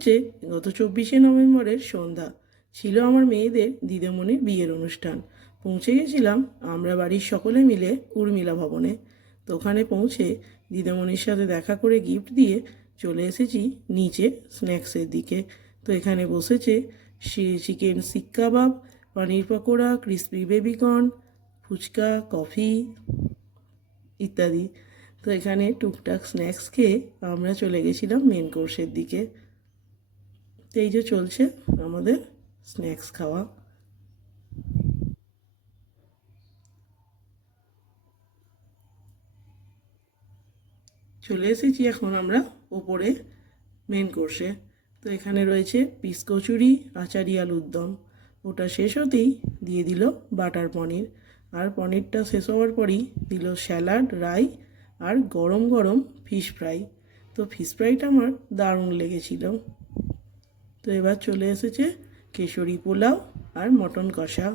হচ্ছে গত 24শে নভেম্বরের সন্ধ্যা। ছিল আমার মেয়েদের দিদিমণির বিয়ের অনুষ্ঠান। পৌঁছে গেছিলাম আমরা বাড়ির সকলে মিলে উর্মিলা ভবনে। তো ওখানে পৌঁছে দিদিমণির সাথে দেখা করে গিফট দিয়ে চলে এসেছি নিচে স্ন্যাক্সের দিকে। তো এখানে বসেছে chicken seekh kebab, paneer pakora, crispy baby corn, fuchka, coffee ইত্যাদি। তো এখানে টুকটাক স্ন্যাক্স খেয়ে আমরা চলে গেছিলাম মেন কোর্সের দিকে। তো এই যে চলছে আমাদের স্ন্যাক্স খাওয়া। চলে এসেছি এখন আমরা ওপরে মেন কোর্সে। তো এখানে রয়েছে পিস কচুরি, আচারি, আলুর দম। ওটা শেষ হতেই দিয়ে দিল বাটার পনির। আর পনিরটা শেষ হওয়ার পরই দিল স্যালাড, রাই আর গরম গরম ফিশ ফ্রাই। তো ফিশ ফ্রাইটা আমার দারুণ লেগেছিল। তো এবার চলে এসেছে কেশরি পোলাও আর মটন কষা।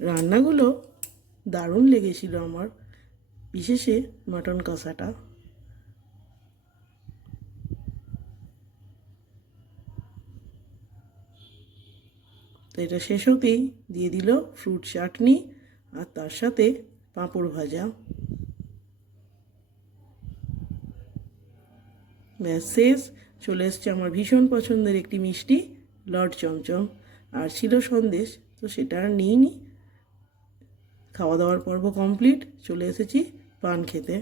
রান্নাগুলো দারুণ লেগেছিল আমার, বিশেষে মটন কষাটা। তো এটা শেষ হতেই দিয়ে দিল ফ্রুট চাটনি আর তার সাথে পাঁপড় ভাজা। ব্যাস শেষ। চলে এসছে আমার ভীষণ পছন্দের একটি মিষ্টি লর্ড চমচম, আর ছিল সন্দেশ। তো সেটা আর নিইনি। খাওয়া দাওয়ার পর্ব কমপ্লিট, চলে এসেছি পান খেতে।